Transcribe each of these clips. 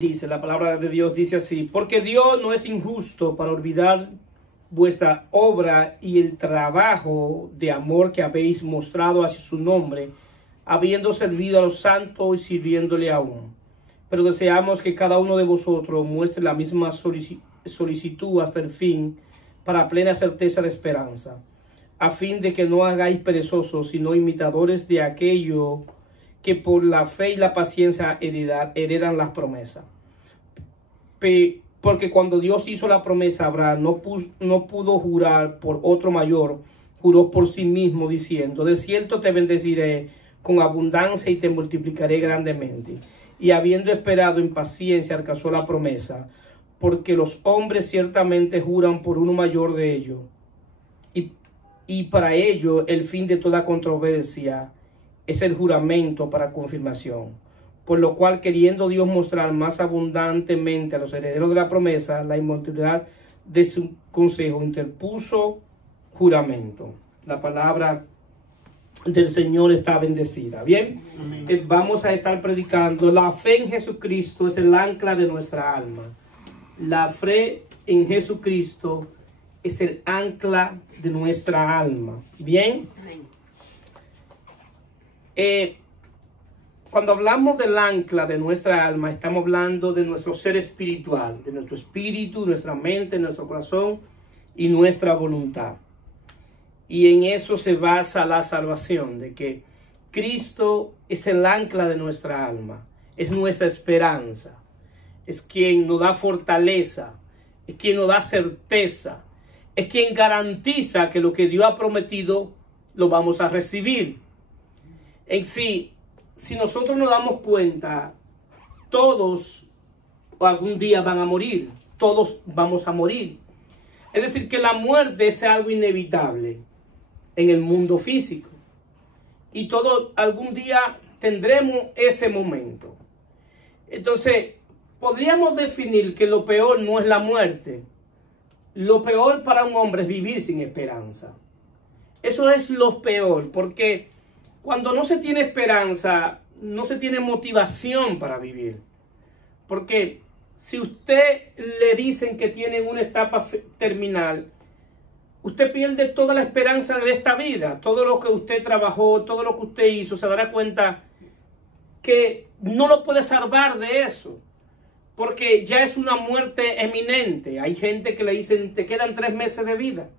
Dice, la palabra de Dios dice así: porque Dios no es injusto para olvidar vuestra obra y el trabajo de amor que habéis mostrado hacia su nombre, habiendo servido a los santos y sirviéndole aún. Pero deseamos que cada uno de vosotros muestre la misma solicitud hasta el fin, para plena certeza de esperanza, a fin de que no hagáis perezosos, sino imitadores de aquello que por la fe y la paciencia heredan las promesas. Porque cuando Dios hizo la promesa a Abraham, no pudo jurar por otro mayor, juró por sí mismo, diciendo: de cierto te bendeciré con abundancia y te multiplicaré grandemente. Y habiendo esperado en paciencia, alcanzó la promesa, porque los hombres ciertamente juran por uno mayor de ellos. Y para ello el fin de toda controversia es el juramento para confirmación. Por lo cual, queriendo Dios mostrar más abundantemente a los herederos de la promesa la inmutabilidad de su consejo, interpuso juramento. La palabra del Señor está bendecida. Bien, vamos a estar predicando: la fe en Jesucristo es el ancla de nuestra alma. La fe en Jesucristo es el ancla de nuestra alma. Bien. Cuando hablamos del ancla de nuestra alma, estamos hablando de nuestro ser espiritual, de nuestro espíritu, nuestra mente, nuestro corazón y nuestra voluntad. Y en eso se basa la salvación, de que Cristo es el ancla de nuestra alma, es nuestra esperanza, es quien nos da fortaleza, es quien nos da certeza, es quien garantiza que lo que Dios ha prometido lo vamos a recibir. En sí, si nosotros nos damos cuenta, todos algún día van a morir, todos vamos a morir. Es decir, que la muerte es algo inevitable en el mundo físico. Y todos algún día tendremos ese momento. Entonces, podríamos definir que lo peor no es la muerte. Lo peor para un hombre es vivir sin esperanza. Eso es lo peor, porque cuando no se tiene esperanza, no se tiene motivación para vivir. Porque si usted le dicen que tiene una etapa terminal, usted pierde toda la esperanza de esta vida. Todo lo que usted trabajó, todo lo que usted hizo, se dará cuenta que no lo puede salvar de eso. Porque ya es una muerte eminente. Hay gente que le dicen: te quedan 3 meses de vida.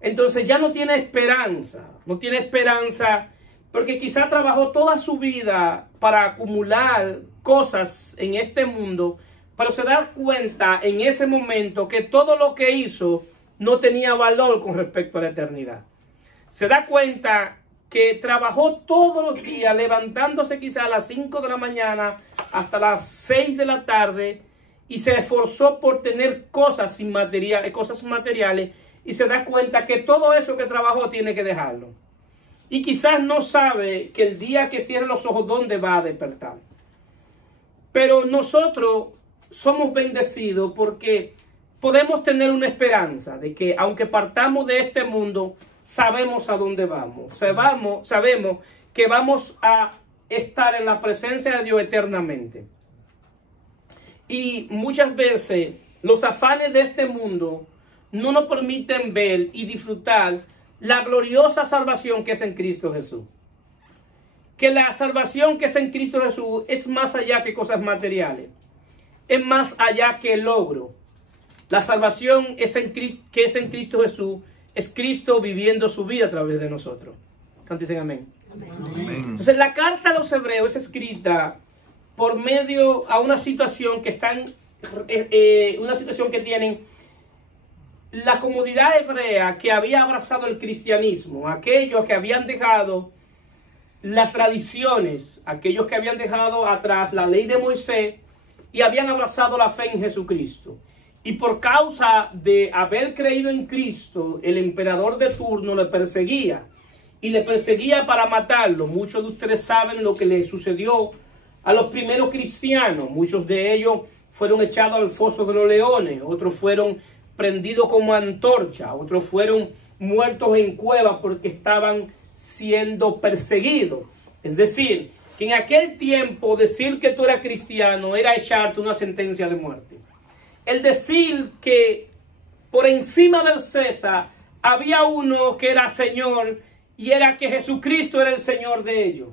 Entonces ya no tiene esperanza, porque quizá trabajó toda su vida para acumular cosas en este mundo, pero se da cuenta en ese momento que todo lo que hizo no tenía valor con respecto a la eternidad. Se da cuenta que trabajó todos los días, levantándose quizá a las 5 de la mañana hasta las 6 de la tarde, y se esforzó por tener cosas materiales, y se da cuenta que todo eso que trabajó tiene que dejarlo. Y quizás no sabe que el día que cierre los ojos, ¿dónde va a despertar? Pero nosotros somos bendecidos porque podemos tener una esperanza de que, aunque partamos de este mundo, sabemos a dónde vamos. Sabemos que vamos a estar en la presencia de Dios eternamente. Y muchas veces los afanes de este mundo no nos permiten ver y disfrutar la gloriosa salvación que es en Cristo Jesús. Que la salvación que es en Cristo Jesús es más allá que cosas materiales. Es más allá que el logro. La salvación que es en Cristo Jesús es Cristo viviendo su vida a través de nosotros. ¿Cuántos dicen amén? Amén. Entonces la carta a los hebreos es escrita por medio a una situación que están, una situación que tienen la comunidad hebrea, que había abrazado el cristianismo, aquellos que habían dejado las tradiciones, aquellos que habían dejado atrás la ley de Moisés y habían abrazado la fe en Jesucristo. Y por causa de haber creído en Cristo, el emperador de turno le perseguía. Y le perseguía para matarlo. Muchos de ustedes saben lo que le sucedió a los primeros cristianos. Muchos de ellos fueron echados al foso de los leones. Otros fueron prendidos como antorcha. Otros fueron muertos en cuevas porque estaban siendo perseguidos. Es decir, que en aquel tiempo decir que tú eras cristiano era echarte una sentencia de muerte. El decir que por encima del César había uno que era Señor y era que Jesucristo era el Señor de ellos.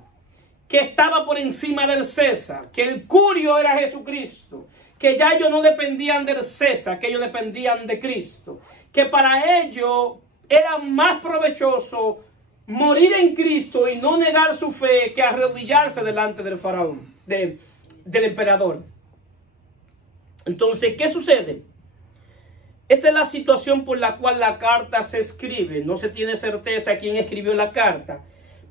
Que estaba por encima del César, que el curio era Jesucristo, que ya ellos no dependían del César, que ellos dependían de Cristo, que para ellos era más provechoso morir en Cristo y no negar su fe que arrodillarse delante del faraón, del emperador. Entonces, ¿qué sucede? Esta es la situación por la cual la carta se escribe. No se tiene certeza quién escribió la carta,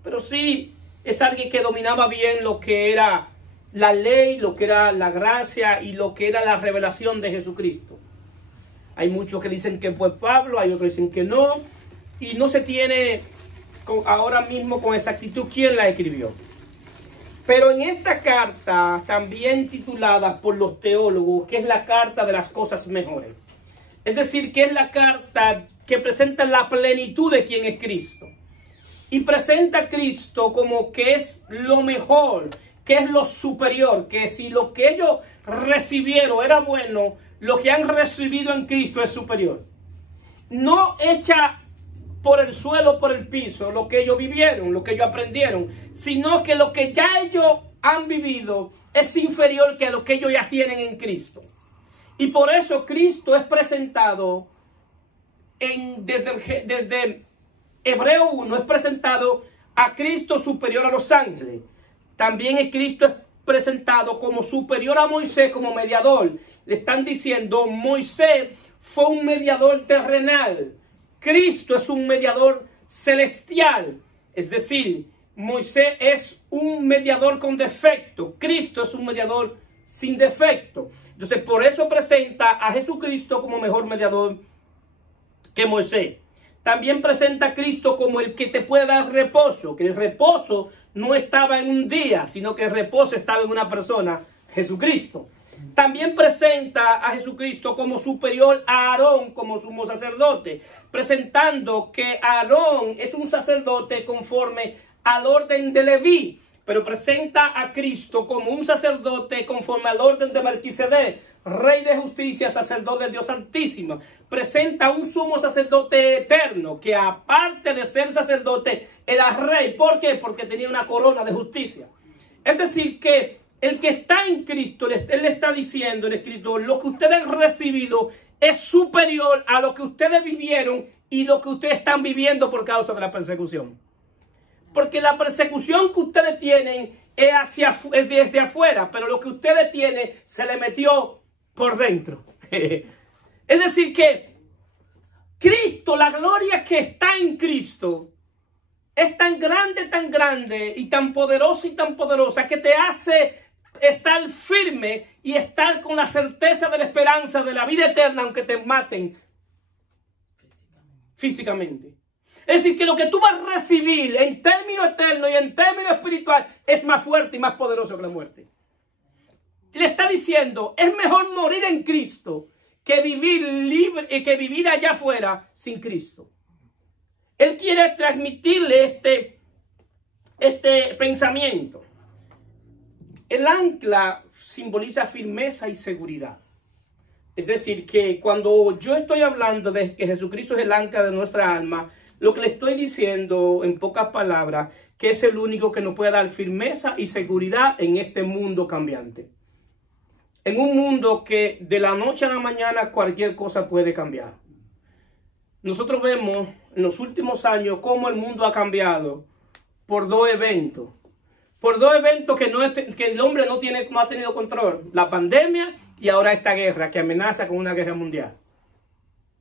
pero sí es alguien que dominaba bien lo que era la ley, lo que era la gracia y lo que era la revelación de Jesucristo. Hay muchos que dicen que fue Pablo, hay otros que dicen que no, y no se tiene ahora mismo con exactitud quién la escribió. Pero en esta carta, también titulada por los teólogos, que es la carta de las cosas mejores. Es decir, que es la carta que presenta la plenitud de quién es Cristo. Y presenta a Cristo como que es lo mejor, que es lo superior, que si lo que ellos recibieron era bueno, lo que han recibido en Cristo es superior. No echa por el suelo, por el piso, lo que ellos vivieron, lo que ellos aprendieron, sino que lo que ya ellos han vivido es inferior que lo que ellos ya tienen en Cristo. Y por eso Cristo es presentado desde Hebreo 1, es presentado a Cristo superior a los ángeles. También Cristo es presentado como superior a Moisés, como mediador. Le están diciendo, Moisés fue un mediador terrenal. Cristo es un mediador celestial. Es decir, Moisés es un mediador con defecto. Cristo es un mediador sin defecto. Entonces, por eso presenta a Jesucristo como mejor mediador que Moisés. También presenta a Cristo como el que te puede dar reposo, que el reposo no estaba en un día, sino que el reposo estaba en una persona, Jesucristo. También presenta a Jesucristo como superior a Aarón, como sumo sacerdote, presentando que Aarón es un sacerdote conforme al orden de Leví, pero presenta a Cristo como un sacerdote conforme al orden de Melquisedec, Rey de justicia, sacerdote de Dios Altísimo. Presenta a un sumo sacerdote eterno, que aparte de ser sacerdote, era rey. ¿Por qué? Porque tenía una corona de justicia. Es decir, que el que está en Cristo, él le está diciendo el escritor, lo que ustedes han recibido es superior a lo que ustedes vivieron y lo que ustedes están viviendo por causa de la persecución. Porque la persecución que ustedes tienen es desde afuera, pero lo que ustedes tienen se le metió por dentro. Es decir que Cristo, la gloria que está en Cristo, es tan grande y tan poderosa que te hace estar firme y estar con la certeza de la esperanza de la vida eterna, aunque te maten físicamente. Es decir, que lo que tú vas a recibir en términos eternos y en términos espiritual es más fuerte y más poderoso que la muerte. Le está diciendo, es mejor morir en Cristo que vivir libre y que vivir allá afuera sin Cristo. Él quiere transmitirle este pensamiento. El ancla simboliza firmeza y seguridad. Es decir, que cuando yo estoy hablando de que Jesucristo es el ancla de nuestra alma, lo que le estoy diciendo en pocas palabras, que es el único que nos puede dar firmeza y seguridad en este mundo cambiante. En un mundo que de la noche a la mañana cualquier cosa puede cambiar. Nosotros vemos en los últimos años cómo el mundo ha cambiado por dos eventos. Por dos eventos que el hombre no ha tenido control. La pandemia y ahora esta guerra que amenaza con una guerra mundial.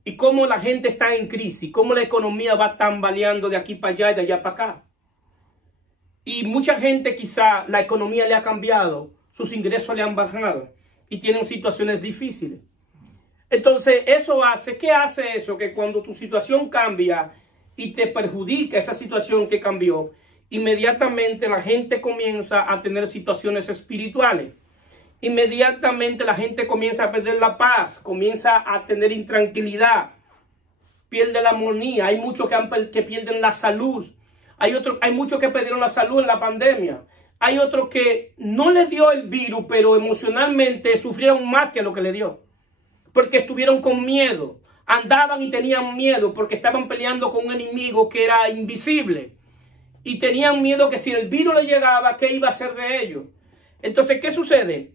Y cómo la gente está en crisis, cómo la economía va tambaleando de aquí para allá y de allá para acá. Y mucha gente quizá la economía le ha cambiado, sus ingresos le han bajado y tienen situaciones difíciles. Entonces eso hace, ¿qué hace eso? Que cuando tu situación cambia y te perjudica esa situación que cambió, inmediatamente la gente comienza a tener situaciones espirituales. Inmediatamente la gente comienza a perder la paz, comienza a tener intranquilidad, pierde la armonía. Hay muchos que pierden la salud. Hay muchos que perdieron la salud en la pandemia. Hay otros que no les dio el virus, pero emocionalmente sufrieron más que lo que le dio. Porque estuvieron con miedo. Andaban y tenían miedo porque estaban peleando con un enemigo que era invisible. Y tenían miedo que si el virus le llegaba, ¿qué iba a hacer de ellos? Entonces, ¿qué sucede?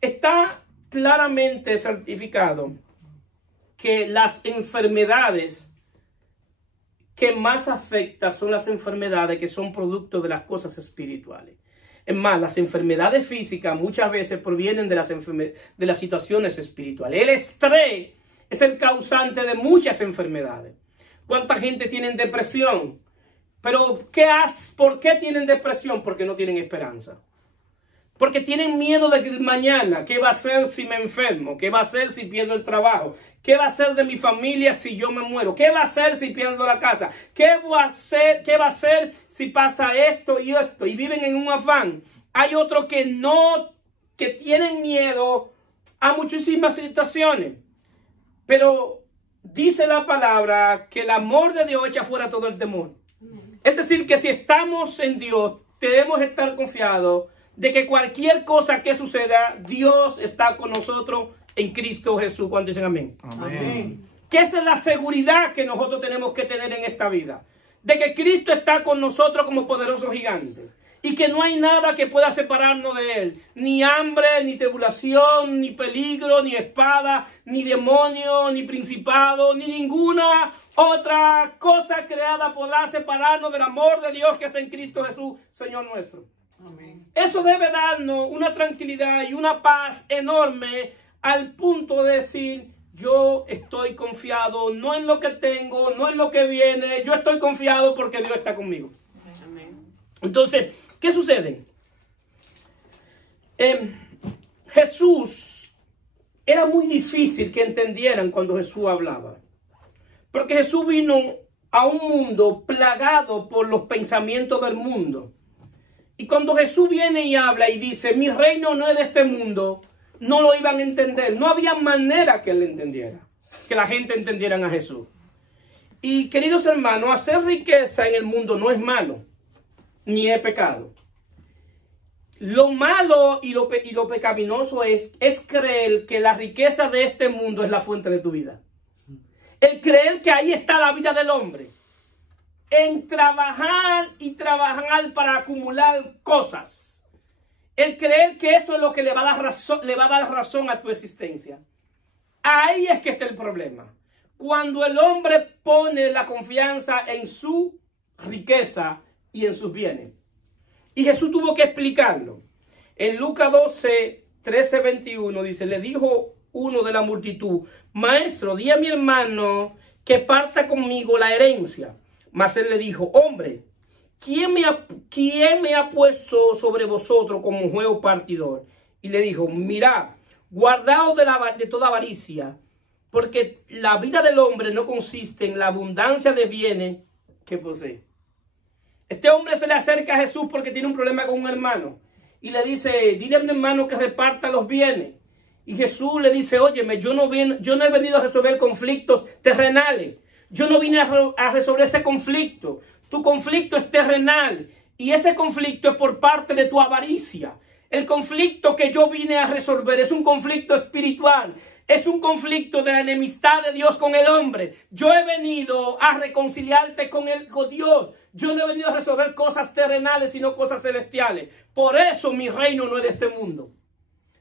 Está claramente certificado que las enfermedades que más afectan son las enfermedades que son producto de las cosas espirituales. Es más, las enfermedades físicas muchas veces provienen de las situaciones espirituales. El estrés es el causante de muchas enfermedades. ¿Cuánta gente tiene depresión? Pero, ¿por qué tienen depresión? Porque no tienen esperanza. Porque tienen miedo de que mañana, ¿qué va a hacer si me enfermo? ¿Qué va a hacer si pierdo el trabajo? ¿Qué va a hacer de mi familia si yo me muero? ¿Qué va a hacer si pierdo la casa? ¿Qué va a hacer si pasa esto y esto? Y viven en un afán. Hay otros que tienen miedo a muchísimas situaciones. Pero dice la palabra que el amor de Dios echa fuera todo el temor. Es decir, que si estamos en Dios, debemos estar confiados de que cualquier cosa que suceda, Dios está con nosotros en Cristo Jesús. ¿Cuántos dicen amén? Amén. Que esa es la seguridad que nosotros tenemos que tener en esta vida. De que Cristo está con nosotros como poderoso gigante. Y que no hay nada que pueda separarnos de Él. Ni hambre, ni tribulación, ni peligro, ni espada, ni demonio, ni principado, ni ninguna otra cosa creada podrá separarnos del amor de Dios que es en Cristo Jesús, Señor nuestro. Amén. Eso debe darnos una tranquilidad y una paz enorme al punto de decir, yo estoy confiado, no en lo que tengo, no en lo que viene, yo estoy confiado porque Dios está conmigo. Amén. Entonces, ¿qué sucede? Jesús, era muy difícil que entendieran cuando Jesús hablaba. Porque Jesús vino a un mundo plagado por los pensamientos del mundo. Y cuando Jesús viene y habla y dice, mi reino no es de este mundo, no lo iban a entender. No había manera que él entendiera, que la gente entendiera a Jesús. Y queridos hermanos, hacer riqueza en el mundo no es malo, ni es pecado. Lo malo y lo pecaminoso es creer que la riqueza de este mundo es la fuente de tu vida. El creer que ahí está la vida del hombre. En trabajar y trabajar para acumular cosas. El creer que eso es lo que le va a dar razón a tu existencia. Ahí es que está el problema. Cuando el hombre pone la confianza en su riqueza y en sus bienes. Y Jesús tuvo que explicarlo. En Lucas 12, 13, 21 dice, le dijo uno de la multitud, maestro, di a mi hermano que parta conmigo la herencia. Mas él le dijo, hombre, ¿quién me ha puesto sobre vosotros como juez o partidor? Y le dijo, mirad, guardaos de toda avaricia, porque la vida del hombre no consiste en la abundancia de bienes que posee. Este hombre se le acerca a Jesús porque tiene un problema con un hermano. Y le dice, dile a mi hermano que reparta los bienes. Y Jesús le dice, óyeme, yo no he venido a resolver conflictos terrenales. Yo no vine a resolver ese conflicto. Tu conflicto es terrenal. Y ese conflicto es por parte de tu avaricia. El conflicto que yo vine a resolver es un conflicto espiritual. Es un conflicto de la enemistad de Dios con el hombre. Yo he venido a reconciliarte con Dios. Yo no he venido a resolver cosas terrenales, sino cosas celestiales. Por eso mi reino no es de este mundo.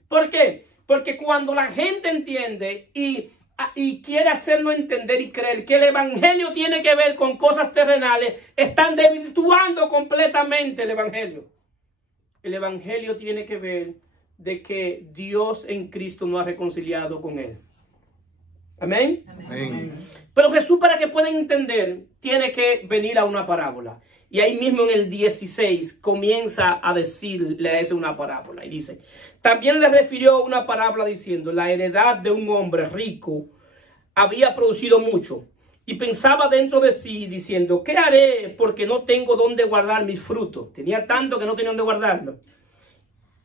¿Por qué? Porque cuando la gente entiende y quiere hacerlo entender y creer que el evangelio tiene que ver con cosas terrenales, están desvirtuando completamente el evangelio. El evangelio tiene que ver de que Dios en Cristo nos ha reconciliado con él. Amén. Amén. Pero Jesús, para que puedan entender, tiene que venir a una parábola. Y ahí mismo en el 16 comienza a decirle una parábola. Y dice, también le refirió una parábola diciendo, la heredad de un hombre rico había producido mucho. Y pensaba dentro de sí diciendo, ¿qué haré? Porque no tengo dónde guardar mis frutos. Tenía tanto que no tenía dónde guardarlo.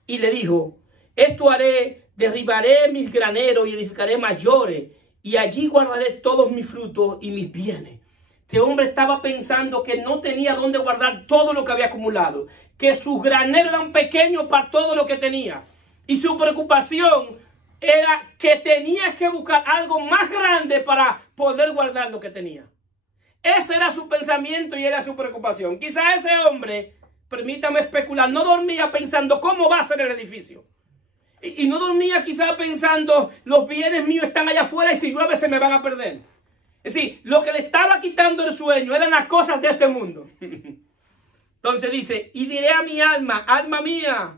Y le dijo, esto haré, derribaré mis graneros y edificaré mayores. Y allí guardaré todos mis frutos y mis bienes. Este hombre estaba pensando que no tenía dónde guardar todo lo que había acumulado. que sus graneros eran pequeños para todo lo que tenía. Y su preocupación era que tenía que buscar algo más grande para poder guardar lo que tenía. Ese era su pensamiento y era su preocupación. Quizá ese hombre, permítame especular, no dormía pensando cómo va a ser el edificio. Y no dormía quizá pensando los bienes míos están allá afuera y si llueve se me van a perder. Es decir, lo que le estaba quitando el sueño eran las cosas de este mundo. Entonces dice, y diré a mi alma, alma mía,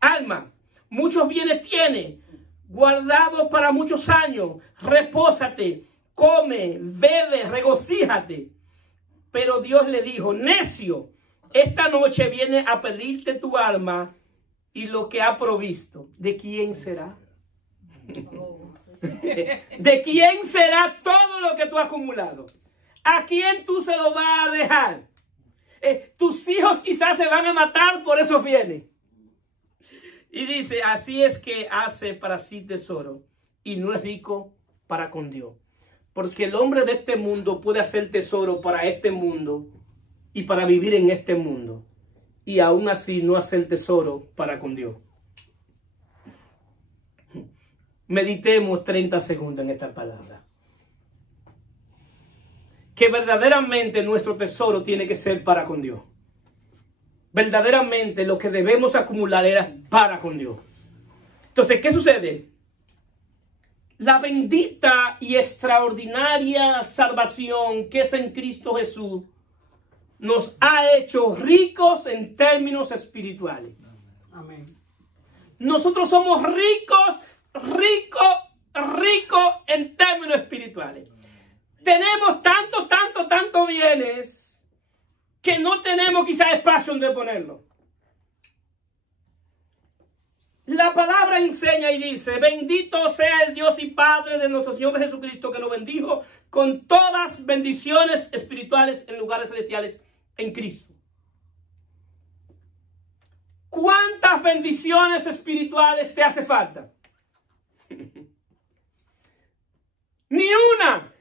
alma, muchos bienes tienes, guardados para muchos años, repósate, come, bebe, regocíjate. Pero Dios le dijo, necio, esta noche viene a pedirte tu alma y lo que ha provisto. ¿De quién será? ¿De quién será todo lo que tú has acumulado? ¿A quién tú se lo vas a dejar? Tus hijos quizás se van a matar por esos bienes. Y dice, así es que hace para sí tesoro y no es rico para con Dios. Porque el hombre de este mundo puede hacer tesoro para este mundo y para vivir en este mundo. Y aún así no hacer tesoro para con Dios. Meditemos 30 segundos en esta palabra. Que verdaderamente nuestro tesoro tiene que ser para con Dios. Verdaderamente lo que debemos acumular era para con Dios. Entonces, ¿qué sucede? La bendita y extraordinaria salvación que es en Cristo Jesús nos ha hecho ricos en términos espirituales. Amén. Nosotros somos ricos en términos espirituales. Tenemos tanto bienes que no tenemos quizás espacio donde ponerlo. La palabra enseña y dice, bendito sea el Dios y Padre de nuestro Señor Jesucristo, que nos bendijo con todas bendiciones espirituales en lugares celestiales en Cristo. ¿Cuántas bendiciones espirituales te hace falta? Ni una.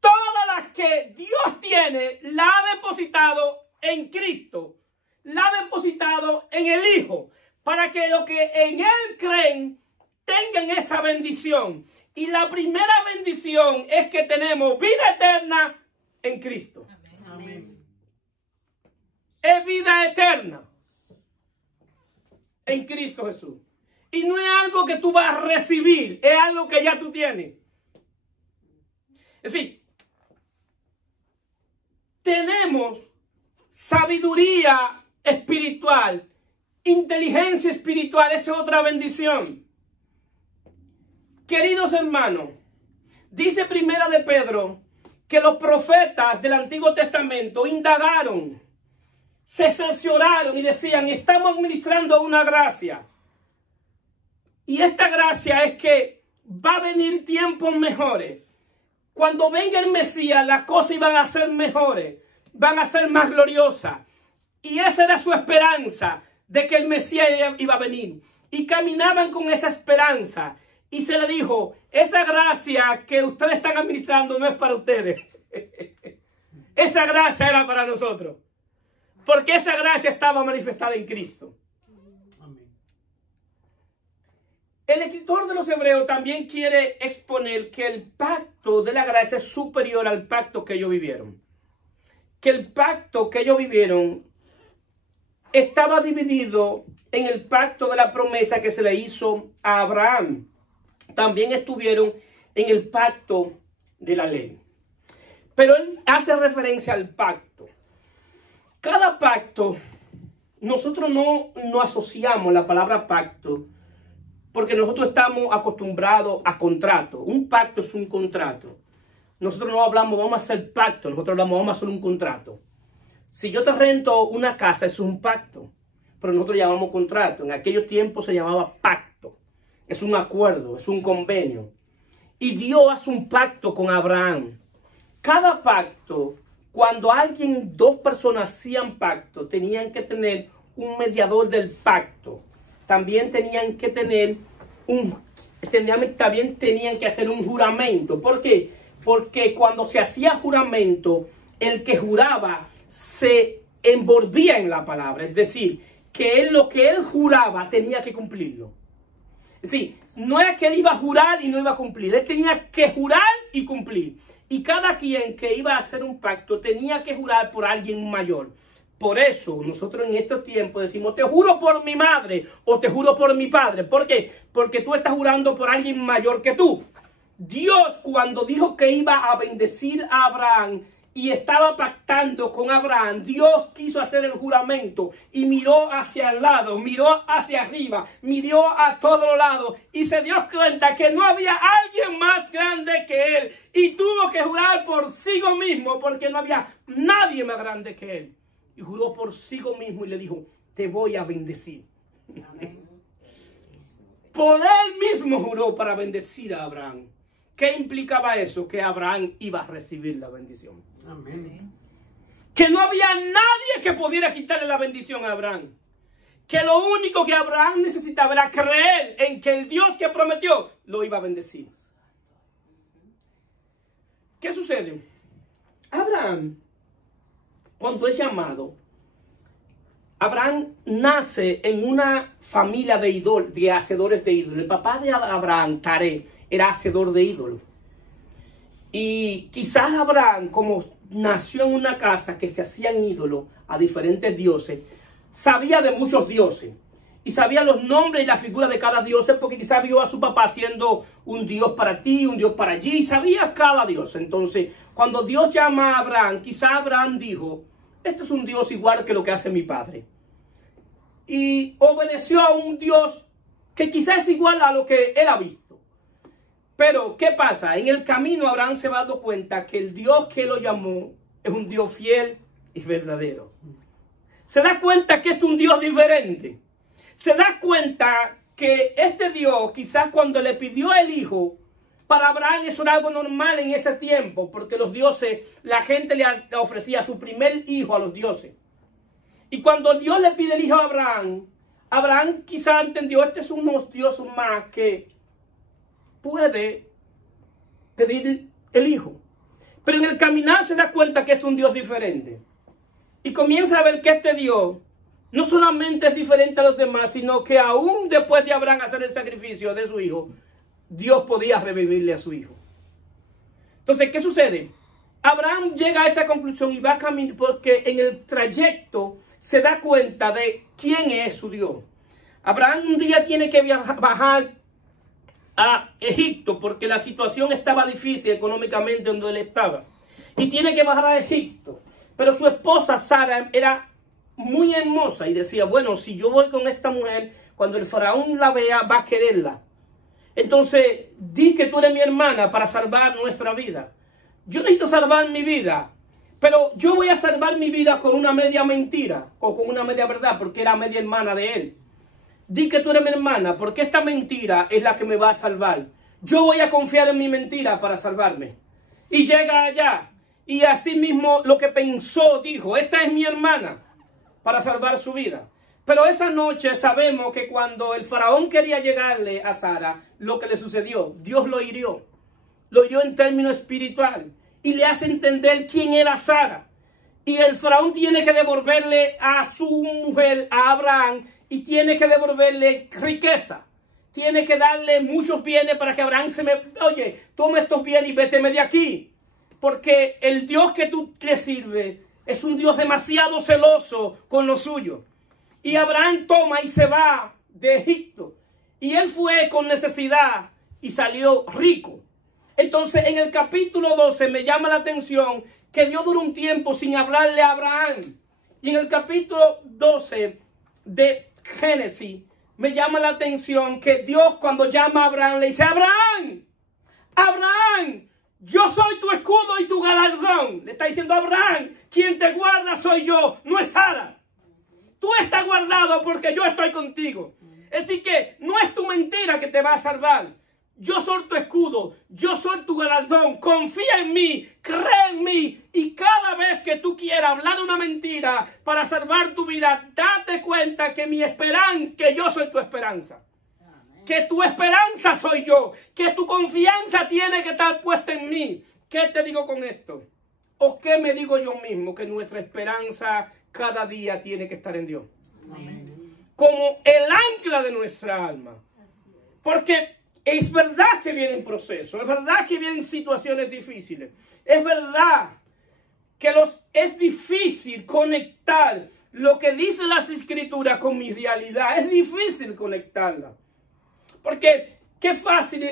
Todas las que Dios tiene, la ha depositado en Cristo. La ha depositado en el Hijo. Para que los que en Él creen tengan esa bendición. Y la primera bendición es que tenemos vida eterna en Cristo. Amén. Es vida eterna en Cristo Jesús. Y no es algo que tú vas a recibir, es algo que ya tú tienes. Es decir, tenemos sabiduría espiritual, inteligencia espiritual, esa es otra bendición. Queridos hermanos, dice Primera de Pedro que los profetas del Antiguo Testamento indagaron, se cercioraron y decían, estamos administrando una gracia. Y esta gracia es que va a venir tiempos mejores. Cuando venga el Mesías, las cosas iban a ser mejores, van a ser más gloriosas. Y esa era su esperanza, de que el Mesías iba a venir. Y caminaban con esa esperanza. Y se le dijo, esa gracia que ustedes están administrando no es para ustedes. Esa gracia era para nosotros. Porque esa gracia estaba manifestada en Cristo. Amén. El escritor de los Hebreos también quiere exponer que el pacto de la gracia es superior al pacto que ellos vivieron. Que el pacto que ellos vivieron estaba dividido en el pacto de la promesa que se le hizo a Abraham. También estuvieron en el pacto de la ley. Pero él hace referencia al pacto. Cada pacto, nosotros no asociamos la palabra pacto porque nosotros estamos acostumbrados a contrato. Un pacto es un contrato. Nosotros no hablamos, vamos a hacer pacto. Nosotros hablamos, vamos a hacer un contrato. Si yo te rento una casa, es un pacto. Pero nosotros llamamos contrato. En aquellos tiempos se llamaba pacto. Es un acuerdo, es un convenio. Y Dios hace un pacto con Abraham. Cada pacto, cuando dos personas hacían pacto, tenían que tener un mediador del pacto. También tenían que tener también tenían que hacer un juramento. ¿Por qué? Porque cuando se hacía juramento, el que juraba se envolvía en la palabra. Es decir, que lo que él juraba tenía que cumplirlo. Sí, no era que él iba a jurar y no iba a cumplir. Él tenía que jurar y cumplir. Y cada quien que iba a hacer un pacto tenía que jurar por alguien mayor. Por eso nosotros en estos tiempos decimos, te juro por mi madre o te juro por mi padre. ¿Por qué? Porque tú estás jurando por alguien mayor que tú. Dios, cuando dijo que iba a bendecir a Abraham y estaba pactando con Abraham, Dios quiso hacer el juramento y miró hacia el lado, miró hacia arriba, miró a todos lados y se dio cuenta que no había alguien más grande que él y tuvo que jurar por sí mismo porque no había nadie más grande que él. Y juró por sí mismo y le dijo, te voy a bendecir. Amén. Por él mismo juró para bendecir a Abraham. ¿Qué implicaba eso? Que Abraham iba a recibir la bendición. Amén. Que no había nadie que pudiera quitarle la bendición a Abraham. Que lo único que Abraham necesitaba era creer en que el Dios que prometió lo iba a bendecir. ¿Qué sucede? Abraham, cuando es llamado, Abraham nace en una familia de hacedores de ídolos. El papá de Abraham, Taré, era hacedor de ídolos. Y quizás Abraham, como nació en una casa que se hacían ídolos a diferentes dioses, sabía de muchos dioses. Y sabía los nombres y la figura de cada dios, porque quizás vio a su papá siendo un dios para ti, un dios para allí. Y sabía cada dios. Entonces, cuando Dios llama a Abraham, quizás Abraham dijo, este es un Dios igual que lo que hace mi padre. Y obedeció a un Dios que quizás es igual a lo que él ha visto. Pero, ¿qué pasa? En el camino Abraham se va dando cuenta que el Dios que lo llamó es un Dios fiel y verdadero. Se da cuenta que es un Dios diferente. Se da cuenta que este Dios, quizás cuando le pidió el hijo, para Abraham eso era algo normal en ese tiempo, porque los dioses, la gente le ofrecía su primer hijo a los dioses. Y cuando Dios le pide el hijo a Abraham, Abraham quizás entendió, este es unos dioses más que puede pedir el hijo. Pero en el caminar se da cuenta que es un Dios diferente. Y comienza a ver que este Dios no solamente es diferente a los demás, sino que aún después de Abraham hacer el sacrificio de su hijo, Dios podía revivirle a su hijo. Entonces, ¿qué sucede? Abraham llega a esta conclusión y va a caminar porque en el trayecto se da cuenta de quién es su Dios. Abraham un día tiene que bajar a Egipto porque la situación estaba difícil económicamente donde él estaba. Y tiene que bajar a Egipto. Pero su esposa Sara era muy hermosa y decía, bueno, si yo voy con esta mujer, cuando el faraón la vea va a quererla. Entonces, di que tú eres mi hermana para salvar nuestra vida. Yo necesito salvar mi vida, pero yo voy a salvar mi vida con una media mentira o con una media verdad, porque era media hermana de él. Di que tú eres mi hermana, porque esta mentira es la que me va a salvar. Yo voy a confiar en mi mentira para salvarme. Y llega allá, y así mismo lo que pensó, dijo, esta es mi hermana, para salvar su vida. Pero esa noche sabemos que cuando el faraón quería llegarle a Sara, lo que le sucedió, Dios lo hirió. Lo hirió en términos espiritual y le hace entender quién era Sara. Y el faraón tiene que devolverle a su mujer, a Abraham, y tiene que devolverle riqueza. Tiene que darle muchos bienes para que Abraham oye, toma estos bienes y véteme de aquí. Porque el Dios que tú le sirves es un Dios demasiado celoso con lo suyo. Y Abraham toma y se va de Egipto. Y él fue con necesidad y salió rico. Entonces en el capítulo 12 me llama la atención que Dios duró un tiempo sin hablarle a Abraham. Y en el capítulo 12 de Génesis me llama la atención que Dios cuando llama a Abraham le dice, Abraham, Abraham, yo soy tu escudo y tu galardón. Le está diciendo a Abraham, quien te guarda soy yo, no es Sara. Tú estás guardado porque yo estoy contigo. Así que no es tu mentira que te va a salvar. Yo soy tu escudo, yo soy tu galardón. Confía en mí, cree en mí. Y cada vez que tú quieras hablar una mentira para salvar tu vida, date cuenta que mi esperanza, que yo soy tu esperanza. Que tu esperanza soy yo. Que tu confianza tiene que estar puesta en mí. ¿Qué te digo con esto? ¿O qué me digo yo mismo? Que nuestra esperanza cada día tiene que estar en Dios. Amén. Como el ancla de nuestra alma. Porque es verdad que vienen procesos, es verdad que vienen situaciones difíciles, es verdad que es difícil conectar lo que dicen las escrituras con mi realidad, es difícil conectarla. Porque qué fácil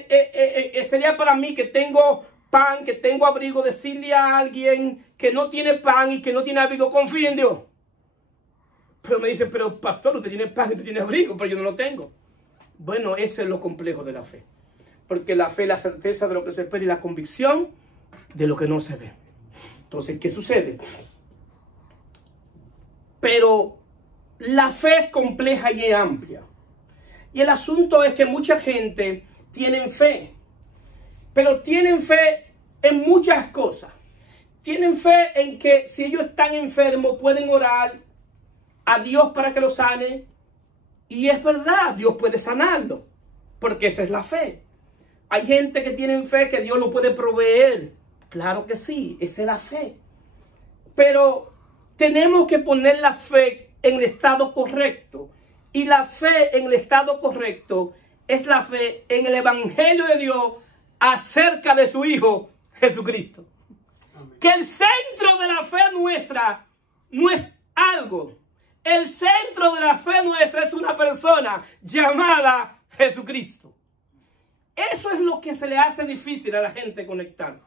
sería para mí que tengo pan, que tengo abrigo, decirle a alguien que no tiene pan y que no tiene abrigo, confía en Dios. Pero me dice, pero pastor, usted tiene pan y usted tiene abrigo, pero yo no lo tengo. Bueno, ese es lo complejo de la fe. Porque la fe es la certeza de lo que se espera y la convicción de lo que no se ve. Entonces, ¿qué sucede? Pero la fe es compleja y es amplia. Y el asunto es que mucha gente tiene fe. Pero tienen fe en muchas cosas. Tienen fe en que si ellos están enfermos pueden orar a Dios para que los sane. Y es verdad, Dios puede sanarlo. Porque esa es la fe. Hay gente que tiene fe que Dios lo puede proveer. Claro que sí, esa es la fe. Pero tenemos que poner la fe en el estado correcto. Y la fe en el estado correcto es la fe en el Evangelio de Dios acerca de su Hijo Jesucristo. Amén. Que el centro de la fe nuestra no es algo. El centro de la fe nuestra es una persona llamada Jesucristo. Eso es lo que se le hace difícil a la gente conectar.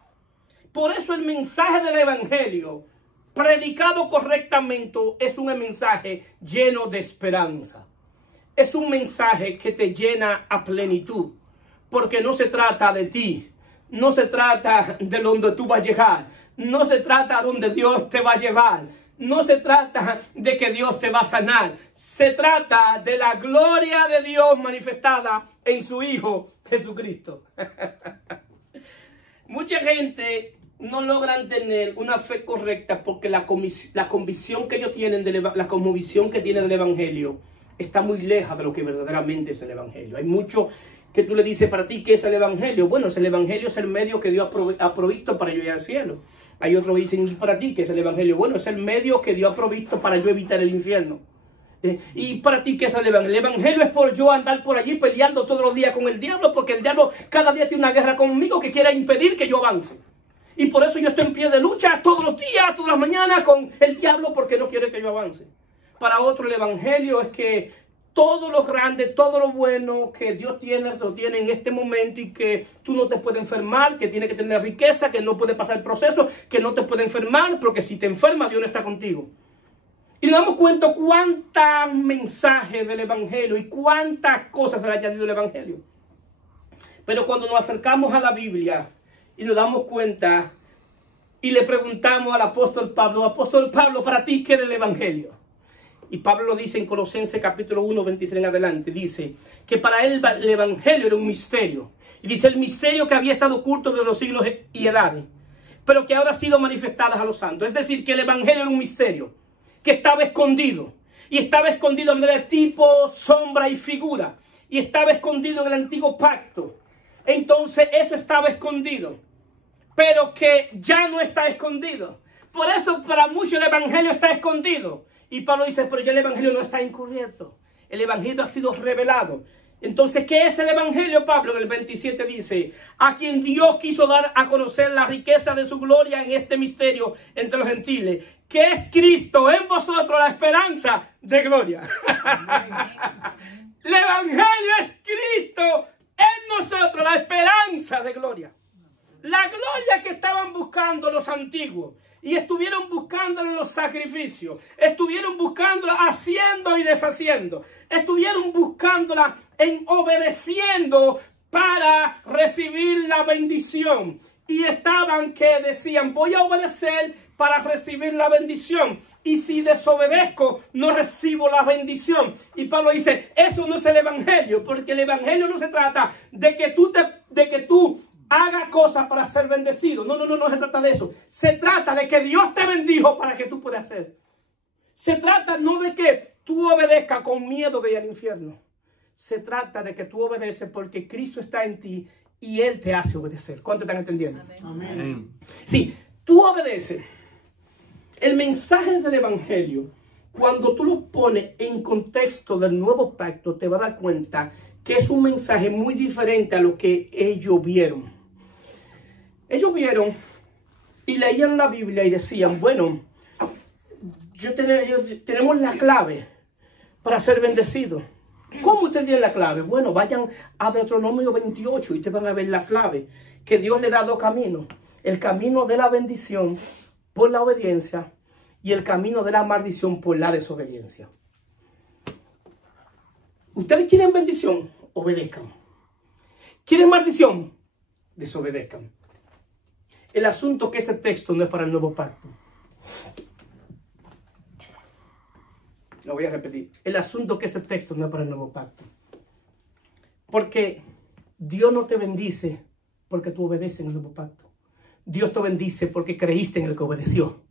Por eso el mensaje del Evangelio, predicado correctamente, es un mensaje lleno de esperanza. Es un mensaje que te llena a plenitud. Porque no se trata de ti. No se trata de donde tú vas a llegar. No se trata de donde Dios te va a llevar. No se trata de que Dios te va a sanar. Se trata de la gloria de Dios manifestada en su Hijo Jesucristo. Mucha gente no logran tener una fe correcta porque la convicción que ellos tienen, la convicción que tienen del Evangelio está muy lejos de lo que verdaderamente es el Evangelio. Hay mucho que tú le dices, para ti, ¿qué es el Evangelio? Bueno, el Evangelio es el medio que Dios ha provisto para yo ir al cielo. Hay otros que dicen, ¿y para ti qué es el Evangelio? Bueno, es el medio que Dios ha provisto para yo evitar el infierno. ¿Y para ti qué es el Evangelio? El Evangelio es por yo andar por allí peleando todos los días con el diablo, porque el diablo cada día tiene una guerra conmigo que quiere impedir que yo avance. Y por eso yo estoy en pie de lucha todos los días, todas las mañanas con el diablo, porque no quiere que yo avance. Para otro, el Evangelio es que todo lo grande, todo lo bueno que Dios tiene, lo tiene en este momento, y que tú no te puedes enfermar, que tiene que tener riqueza, que no puede pasar el proceso, que no te puede enfermar, porque si te enfermas, Dios no está contigo. Y nos damos cuenta cuántos mensajes del Evangelio y cuántas cosas se le ha añadido el Evangelio. Pero cuando nos acercamos a la Biblia y nos damos cuenta y le preguntamos al apóstol Pablo, para ti, ¿qué es el Evangelio? Y Pablo lo dice en Colosenses capítulo 1, 26 en adelante. Dice que para él el Evangelio era un misterio. Y dice, el misterio que había estado oculto de los siglos y edades, pero que ahora ha sido manifestada a los santos. Es decir, que el Evangelio era un misterio que estaba escondido. Y estaba escondido en manera de tipo, sombra y figura. Y estaba escondido en el antiguo pacto. Entonces eso estaba escondido. Pero que ya no está escondido. Por eso para muchos el Evangelio está escondido. Y Pablo dice, pero ya el Evangelio no está encubierto. El Evangelio ha sido revelado. Entonces, ¿qué es el Evangelio? Pablo en el 27 dice, a quien Dios quiso dar a conocer la riqueza de su gloria en este misterio entre los gentiles, que es Cristo en vosotros, la esperanza de gloria. El Evangelio es Cristo en nosotros, la esperanza de gloria. La gloria que estaban buscando los antiguos. Y estuvieron buscándola en los sacrificios. Estuvieron buscándola haciendo y deshaciendo. Estuvieron buscándola en obedeciendo para recibir la bendición. Y estaban que decían, voy a obedecer para recibir la bendición. Y si desobedezco, no recibo la bendición. Y Pablo dice, eso no es el Evangelio. Porque el Evangelio no se trata de que tú haga cosas para ser bendecido. No se trata de eso. Se trata de que Dios te bendijo para que tú puedas hacer. Se trata no de que tú obedezcas con miedo de ir al infierno. Se trata de que tú obedeces porque Cristo está en ti y Él te hace obedecer. ¿Cuánto están entendiendo? Amén. Sí, tú obedeces. El mensaje del Evangelio cuando tú lo pones en contexto del nuevo pacto, te vas a dar cuenta que es un mensaje muy diferente a lo que ellos vieron. Ellos vieron y leían la Biblia y decían, bueno, tenemos la clave para ser bendecidos. ¿Cómo ustedes tienen la clave? Bueno, vayan a Deuteronomio 28 y ustedes van a ver la clave, que Dios le da dos caminos. El camino de la bendición por la obediencia y el camino de la maldición por la desobediencia. ¿Ustedes quieren bendición? Obedezcan. ¿Quieren maldición? Desobedezcan. El asunto es que ese texto no es para el nuevo pacto. Lo voy a repetir. El asunto es que ese texto no es para el nuevo pacto. Porque Dios no te bendice porque tú obedeces en el nuevo pacto. Dios te bendice porque creíste en el que obedeció.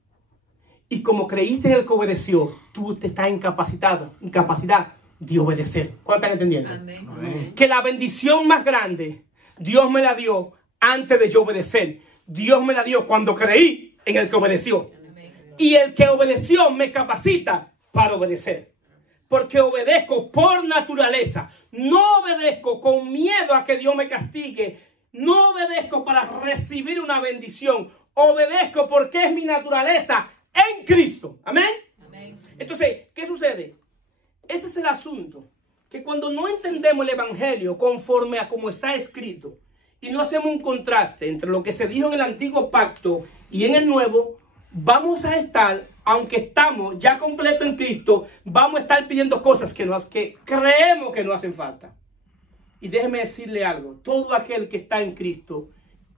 Y como creíste en el que obedeció, tú te estás incapacidad de obedecer. ¿Cuántos están entendiendo? Amén. Amén. Que la bendición más grande, Dios me la dio antes de yo obedecer. Dios me la dio cuando creí en el que obedeció. Amén. Y el que obedeció me capacita para obedecer. Porque obedezco por naturaleza. No obedezco con miedo a que Dios me castigue. No obedezco para recibir una bendición. Obedezco porque es mi naturaleza en Cristo. Amén. Amén. Entonces, ¿qué sucede? Ese es el asunto. Que cuando no entendemos el evangelio conforme a como está escrito y no hacemos un contraste entre lo que se dijo en el antiguo pacto y en el nuevo, vamos a estar, aunque estamos ya completos en Cristo, vamos a estar pidiendo cosas que creemos que no hacen falta. Y déjeme decirle algo, todo aquel que está en Cristo,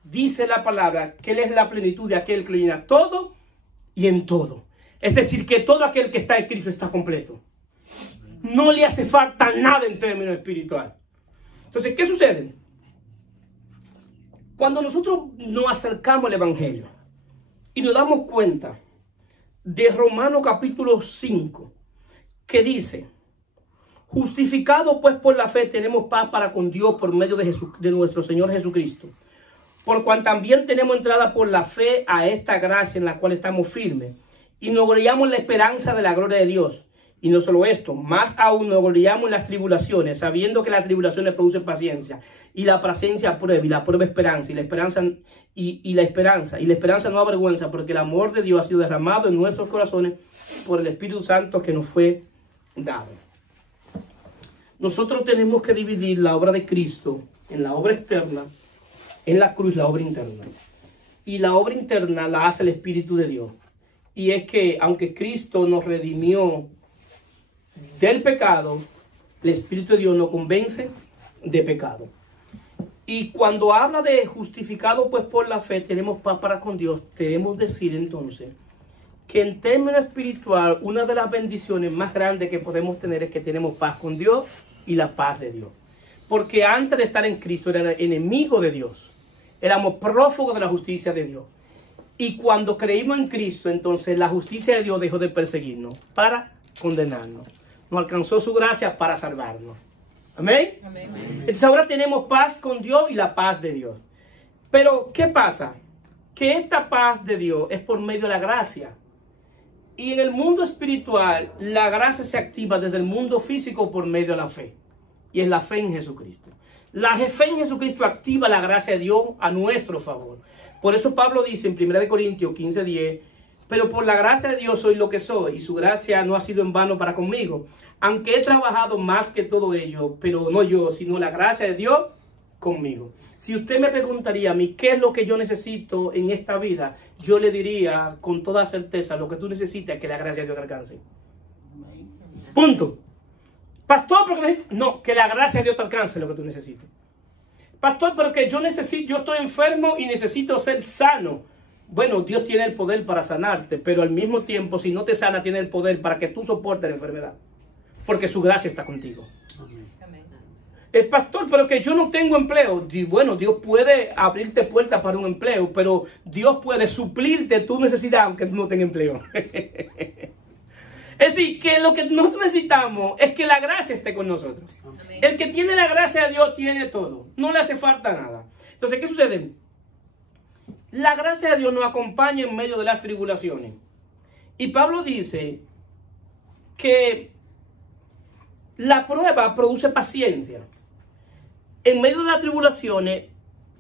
dice la palabra que Él es la plenitud de aquel que lo llena todo y en todo. Es decir, que todo aquel que está en Cristo está completo. No le hace falta nada en términos espirituales. Entonces, ¿qué sucede? Cuando nosotros nos acercamos al evangelio y nos damos cuenta de Romanos capítulo 5, que dice, justificado pues por la fe tenemos paz para con Dios por medio de nuestro Señor Jesucristo, por cual también tenemos entrada por la fe a esta gracia en la cual estamos firmes y nos gloriamos en la esperanza de la gloria de Dios. Y no solo esto, más aún nos gloriamos en las tribulaciones, sabiendo que las tribulaciones producen paciencia, y la paciencia prueba, y la prueba esperanza, y la esperanza no avergüenza, porque el amor de Dios ha sido derramado en nuestros corazones por el Espíritu Santo que nos fue dado. Nosotros tenemos que dividir la obra de Cristo en la obra externa, en la cruz la obra interna. Y la obra interna la hace el Espíritu de Dios. Y es que aunque Cristo nos redimió del pecado, el Espíritu de Dios nos convence de pecado. Y cuando habla de justificado pues por la fe tenemos paz para con Dios, debemos decir entonces que en términos espiritual una de las bendiciones más grandes que podemos tener es que tenemos paz con Dios y la paz de Dios. Porque antes de estar en Cristo era enemigo de Dios, éramos prófugos de la justicia de Dios. Y cuando creímos en Cristo, entonces la justicia de Dios dejó de perseguirnos para condenarnos. Nos alcanzó su gracia para salvarnos. ¿Amén? Amén. Entonces ahora tenemos paz con Dios y la paz de Dios. Pero, ¿qué pasa? Que esta paz de Dios es por medio de la gracia. Y en el mundo espiritual, la gracia se activa desde el mundo físico por medio de la fe. Y es la fe en Jesucristo. La fe en Jesucristo activa la gracia de Dios a nuestro favor. Por eso Pablo dice en 1 Corintios 15:10, pero por la gracia de Dios soy lo que soy, y su gracia no ha sido en vano para conmigo. Aunque he trabajado más que todo ello, pero no yo, sino la gracia de Dios conmigo. Si usted me preguntaría a mí qué es lo que yo necesito en esta vida, yo le diría con toda certeza, lo que tú necesitas es que la gracia de Dios te alcance. Punto. Pastor, porque no, que la gracia de Dios te alcance lo que tú necesitas. Pastor, pero que yo estoy enfermo y necesito ser sano. Bueno, Dios tiene el poder para sanarte, pero al mismo tiempo, si no te sana, tiene el poder para que tú soportes la enfermedad. Porque su gracia está contigo. Amén. Amén. El pastor, pero que yo no tengo empleo. Bueno, Dios puede abrirte puertas para un empleo, pero Dios puede suplirte tu necesidad aunque tú no tengas empleo. Es decir, que lo que nosotros necesitamos es que la gracia esté con nosotros. Amén. El que tiene la gracia de Dios tiene todo. No le hace falta nada. Entonces, ¿qué sucede? La gracia de Dios nos acompaña en medio de las tribulaciones. Y Pablo dice que la prueba produce paciencia. En medio de las tribulaciones,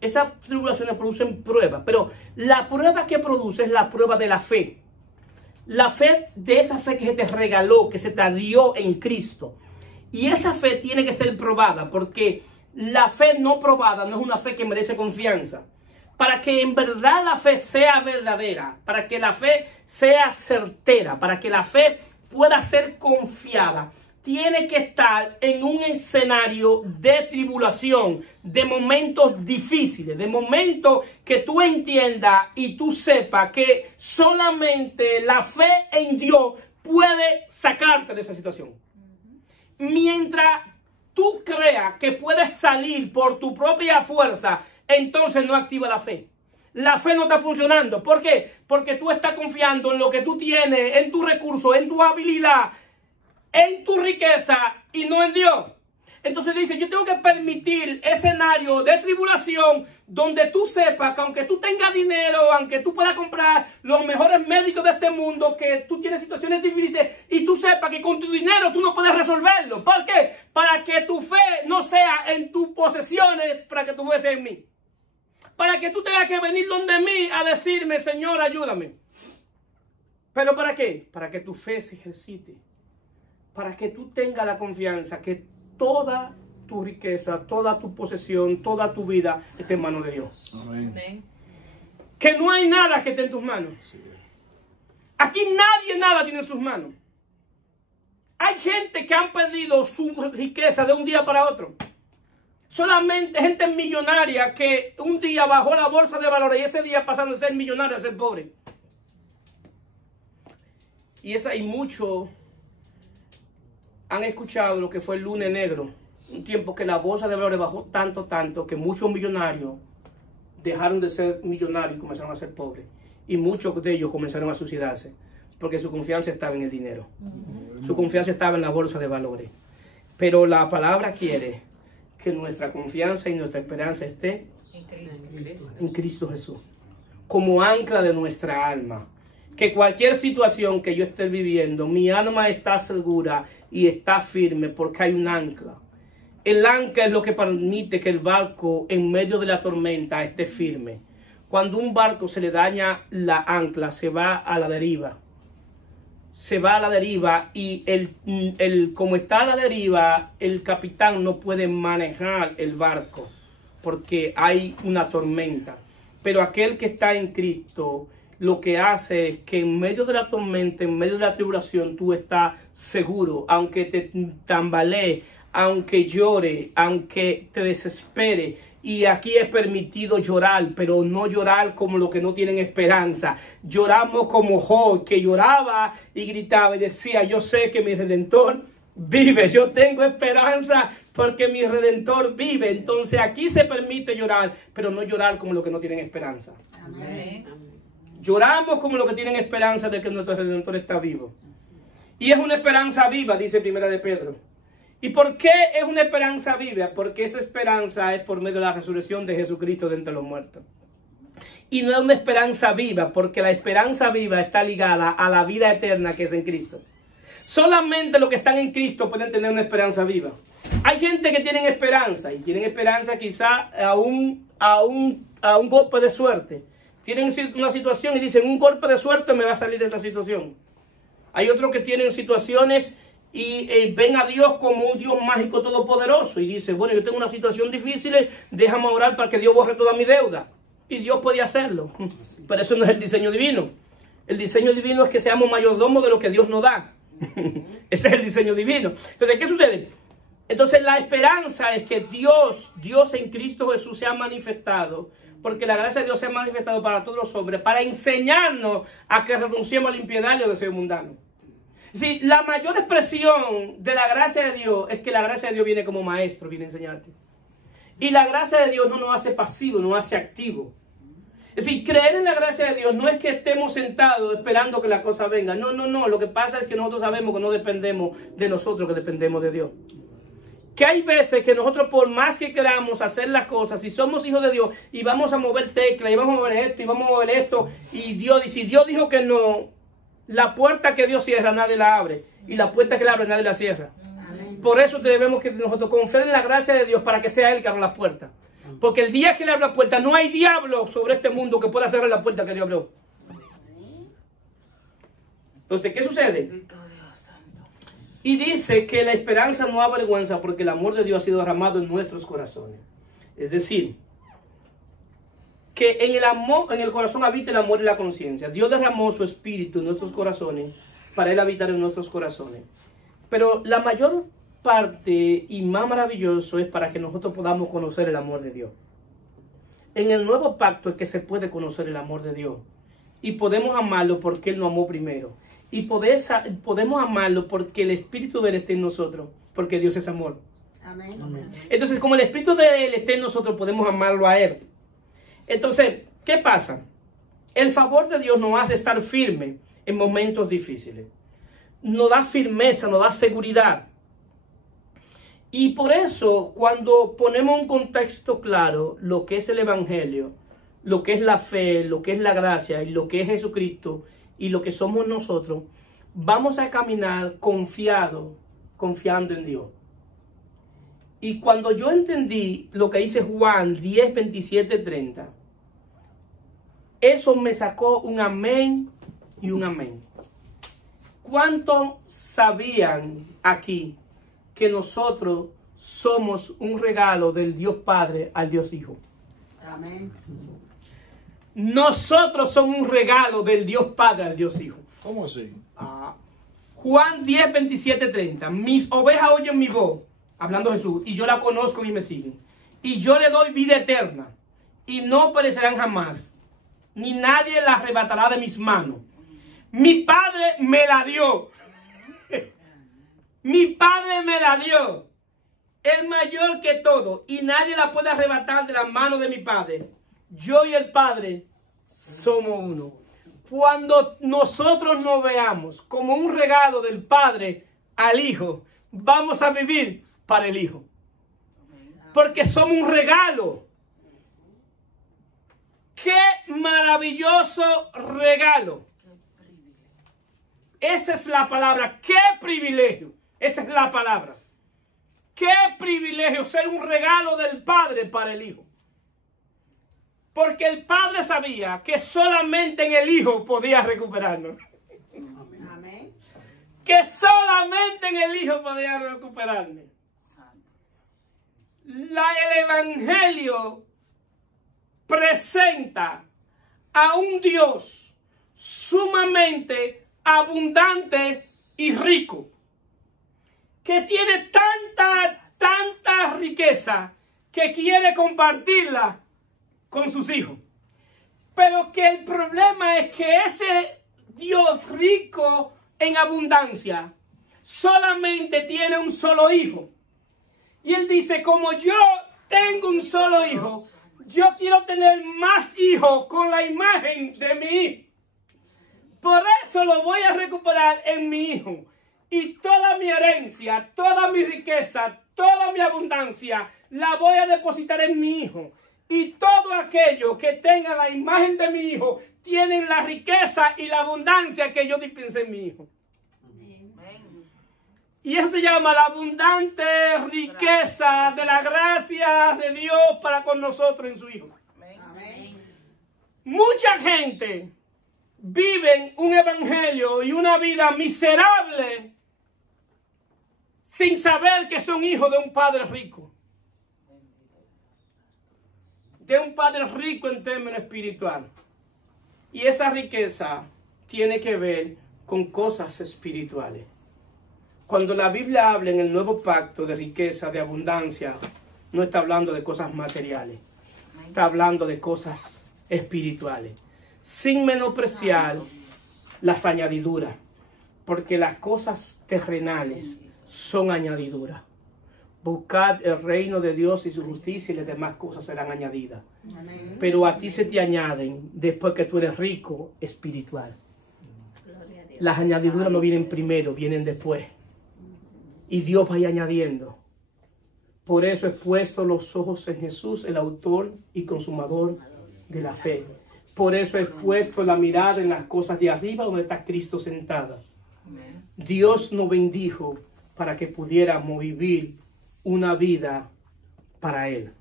esas tribulaciones producen pruebas, pero la prueba que produce es la prueba de la fe. La fe, de esa fe que se te regaló, que se te dio en Cristo. Y esa fe tiene que ser probada, porque la fe no probada no es una fe que merece confianza. Para que en verdad la fe sea verdadera, para que la fe sea certera, para que la fe pueda ser confiada, tiene que estar en un escenario de tribulación, de momentos difíciles, de momentos que tú entiendas y tú sepas que solamente la fe en Dios puede sacarte de esa situación. Mientras tú creas que puedes salir por tu propia fuerza, entonces no activa la fe. La fe no está funcionando. ¿Por qué? Porque tú estás confiando en lo que tú tienes, en tus recursos, en tu habilidad, en tu riqueza y no en Dios. Entonces dice, yo tengo que permitir escenario de tribulación donde tú sepas que aunque tú tengas dinero, aunque tú puedas comprar los mejores médicos de este mundo, que tú tienes situaciones difíciles y tú sepas que con tu dinero tú no puedes resolverlo. ¿Por qué? Para que tu fe no sea en tus posesiones, para que tu fe sea en mí. Para que tú tengas que venir donde mí a decirme, Señor, ayúdame. ¿Pero para qué? Para que tu fe se ejercite. Para que tú tengas la confianza que toda tu riqueza, toda tu posesión, toda tu vida esté en manos de Dios. Amén. Que no hay nada que esté en tus manos. Aquí nadie nada tiene en sus manos. Hay gente que han perdido su riqueza de un día para otro. Solamente gente millonaria que un día bajó la bolsa de valores y ese día pasando de ser millonario a ser pobre. Y muchos han escuchado lo que fue el lunes negro. Un tiempo que la bolsa de valores bajó tanto que muchos millonarios dejaron de ser millonarios y comenzaron a ser pobres. Y muchos de ellos comenzaron a suicidarse porque su confianza estaba en el dinero. Su confianza estaba en la bolsa de valores. Pero la palabra quiere que nuestra confianza y nuestra esperanza esté en Cristo Jesús, como ancla de nuestra alma. Que cualquier situación que yo esté viviendo, mi alma está segura y está firme porque hay un ancla. El ancla es lo que permite que el barco en medio de la tormenta esté firme. Cuando un barco se le daña la ancla, se va a la deriva. Se va a la deriva y como está a la deriva, el capitán no puede manejar el barco porque hay una tormenta. Pero aquel que está en Cristo, lo que hace es que en medio de la tormenta, en medio de la tribulación, tú estás seguro, aunque te tambalee, aunque llore, aunque te desespere. Y aquí es permitido llorar, pero no llorar como los que no tienen esperanza. Lloramos como Job, que lloraba y gritaba y decía, yo sé que mi Redentor vive, yo tengo esperanza porque mi Redentor vive. Entonces aquí se permite llorar, pero no llorar como los que no tienen esperanza. Amén. Lloramos como los que tienen esperanza de que nuestro Redentor está vivo. Y es una esperanza viva, dice Primera de Pedro. ¿Y por qué es una esperanza viva? Porque esa esperanza es por medio de la resurrección de Jesucristo de entre los muertos. Y no es una esperanza viva, porque la esperanza viva está ligada a la vida eterna que es en Cristo. Solamente los que están en Cristo pueden tener una esperanza viva. Hay gente que tienen esperanza, y tienen esperanza quizá a un golpe de suerte. Tienen una situación y dicen, un golpe de suerte me va a salir de esta situación. Hay otros que tienen situaciones y ven a Dios como un Dios mágico todopoderoso. Y dice, bueno, yo tengo una situación difícil, déjame orar para que Dios borre toda mi deuda. Y Dios puede hacerlo. Pero eso no es el diseño divino. El diseño divino es que seamos mayordomos de lo que Dios nos da. Ese es el diseño divino. Entonces, ¿qué sucede? Entonces, la esperanza es que Dios en Cristo Jesús se ha manifestado. Porque la gracia de Dios se ha manifestado para todos los hombres. Para enseñarnos a que renunciemos al impiedad y al deseo mundano. Sí, la mayor expresión de la gracia de Dios es que la gracia de Dios viene como maestro, viene a enseñarte. Y la gracia de Dios no nos hace pasivo, nos hace activo. Es decir, creer en la gracia de Dios no es que estemos sentados esperando que la cosa venga. No. Lo que pasa es que nosotros sabemos que no dependemos de nosotros, que dependemos de Dios. Que hay veces que nosotros, por más que queramos hacer las cosas, si somos hijos de Dios y vamos a mover tecla y vamos a mover esto y vamos a mover esto, y si Dios dijo que no, La puerta que Dios cierra, nadie la abre. Y la puerta que la abre, nadie la cierra. Por eso debemos que nosotros confiar en la gracia de Dios para que sea Él que abra las puertas. Porque el día que le abre la puerta, no hay diablo sobre este mundo que pueda cerrar la puerta que Dios abrió. Entonces, ¿qué sucede? Y dice que la esperanza no avergüenza porque el amor de Dios ha sido derramado en nuestros corazones. Es decir, que en el amor, en el corazón habita el amor y la conciencia. Dios derramó su espíritu en nuestros corazones para Él habitar en nuestros corazones. Pero la mayor parte y más maravilloso es para que nosotros podamos conocer el amor de Dios. En el nuevo pacto es que se puede conocer el amor de Dios. Y podemos amarlo porque Él nos amó primero. Y podemos amarlo porque el Espíritu de Él está en nosotros. Porque Dios es amor. Amén. Entonces, como el Espíritu de Él está en nosotros, podemos amarlo a Él. Entonces, ¿qué pasa? El favor de Dios nos hace estar firme en momentos difíciles. Nos da firmeza, nos da seguridad. Y por eso, cuando ponemos un contexto claro, lo que es el Evangelio, lo que es la fe, lo que es la gracia y lo que es Jesucristo y lo que somos nosotros, vamos a caminar confiando en Dios. Y cuando yo entendí lo que dice Juan 10, 27, 30, eso me sacó un amén y un amén. ¿Cuántos sabían aquí que nosotros somos un regalo del Dios Padre al Dios Hijo? Amén. Nosotros somos un regalo del Dios Padre al Dios Hijo. ¿Cómo así? Juan 10, 27, 30. Mis ovejas oyen mi voz, hablando Jesús, y yo la conozco y me siguen. Y yo le doy vida eterna, y no perecerán jamás, ni nadie la arrebatará de mis manos. Mi Padre me la dio. Mi Padre me la dio. Es mayor que todo, y nadie la puede arrebatar de las manos de mi Padre. Yo y el Padre somos uno. Cuando nosotros nos veamos como un regalo del Padre al Hijo, vamos a vivir para el Hijo. Porque somos un regalo. ¡Qué maravilloso regalo! Esa es la palabra. ¡Qué privilegio! Esa es la palabra. ¡Qué privilegio ser un regalo del Padre para el Hijo! Porque el Padre sabía que solamente en el Hijo podía recuperarnos. Amén. Que solamente en el Hijo podía recuperarnos. El Evangelio presenta a un Dios sumamente abundante y rico, que tiene tanta riqueza que quiere compartirla con sus hijos. Pero que el problema es que ese Dios rico en abundancia solamente tiene un solo hijo. Y Él dice, como yo tengo un solo hijo, yo quiero tener más hijos con la imagen de mi hijo. Por eso lo voy a recuperar en mi hijo. Y toda mi herencia, toda mi riqueza, toda mi abundancia, la voy a depositar en mi hijo. Y todo aquello que tenga la imagen de mi hijo, tienen la riqueza y la abundancia que yo dispensé en mi hijo. Y eso se llama la abundante riqueza de la gracia de Dios para con nosotros en su Hijo. Amén. Mucha gente vive un evangelio y una vida miserable sin saber que son hijos de un Padre rico. De un Padre rico en términos espirituales. Y esa riqueza tiene que ver con cosas espirituales. Cuando la Biblia habla en el nuevo pacto de riqueza, de abundancia, no está hablando de cosas materiales. Está hablando de cosas espirituales. Sin menospreciar las añadiduras. Porque las cosas terrenales son añadiduras. Buscad el reino de Dios y su justicia y las demás cosas serán añadidas. Amén. Pero a ti se te añaden después que tú eres rico espiritual. Las añadiduras no vienen primero, vienen después. Y Dios va añadiendo. Por eso he puesto los ojos en Jesús, el autor y consumador de la fe. Por eso he puesto la mirada en las cosas de arriba donde está Cristo sentado. Dios nos bendijo para que pudiéramos vivir una vida para Él.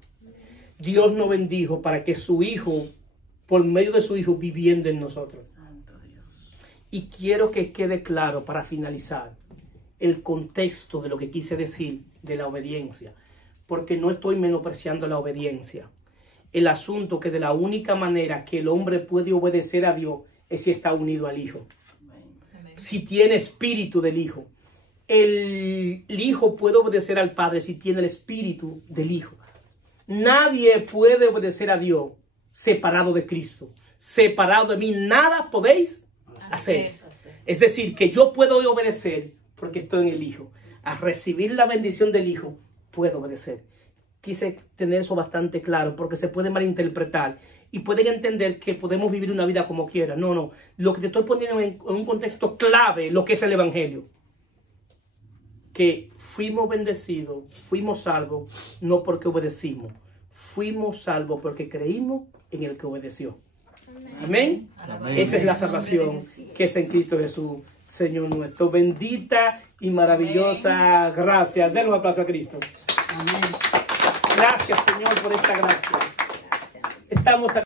Dios nos bendijo para que su Hijo, por medio de su Hijo, viviendo en nosotros. Y quiero que quede claro para finalizar el contexto de lo que quise decir de la obediencia, porque no estoy menospreciando la obediencia. El asunto que de la única manera que el hombre puede obedecer a Dios es si está unido al Hijo. Si tiene espíritu del Hijo. El Hijo puede obedecer al Padre si tiene el espíritu del Hijo. Nadie puede obedecer a Dios separado de Cristo. Separado de mí, nada podéis hacer. Es decir, que yo puedo obedecer porque estoy en el Hijo. A recibir la bendición del Hijo, puedo obedecer. Quise tener eso bastante claro porque se puede malinterpretar y pueden entender que podemos vivir una vida como quiera. No, no. Lo que te estoy poniendo en un contexto clave, lo que es el Evangelio. Que fuimos bendecidos, fuimos salvos, no porque obedecimos. Fuimos salvos porque creímos en el que obedeció. Amén. Amén. Esa es la salvación que es en Cristo Jesús, Señor nuestro. Bendita y maravillosa gracia. Denle un aplauso a Cristo. Amén. Gracias, Señor, por esta gracia. Estamos aquí.